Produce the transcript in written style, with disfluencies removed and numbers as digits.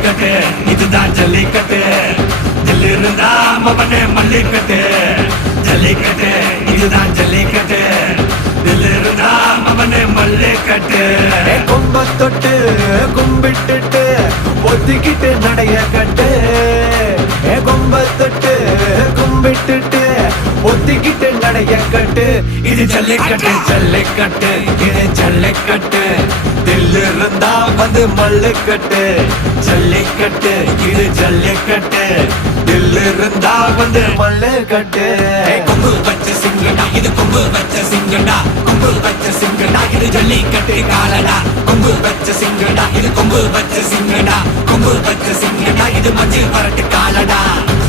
ஜல்லிக்கட்டு இதுதான் ஜல்லிக்கட்டு தில் இருந்தா மவனே மல்லிக்கட்டு ஜல்லிக்கட்டு இதுதான் ஜல்லிக்கட்டு தில் இருந்தா மவனே மல்லிக்கட்டு கொம்ப தொட்டு கும்பிட்டுட்டு ஒத்திக்கிட்டு நடைய கட்டு கொம்ப தொட்டு கும்பிட்டுட்டு ஒத்திக்கிட்டு நடைய கட்டு இது ஜல்லிக்கட்டு ஜல்லிக்கட்டு இது ஜல்லிக்கட்டு தில் இருந்தா வந்து மல்லுக்கட்டு ஜல்லிக்கட்டு இது ஜல்லிக்கட்டு தில் இருந்தா வந்து மல்லுக்கட்டு கொம்பு வச்ச சிங்கடா இது கொம்பு வச்ச சிங்கடா கொம்பு வச்ச சிங்கடா இது ஜல்லிக்கட்டு காலடா கொம்பு வச்ச சிங்கடா இது கொம்பு வச்ச சிங்கடா கொம்பு வச்ச சிங்கடா இது மஞ்சள் பரட்டு காலடா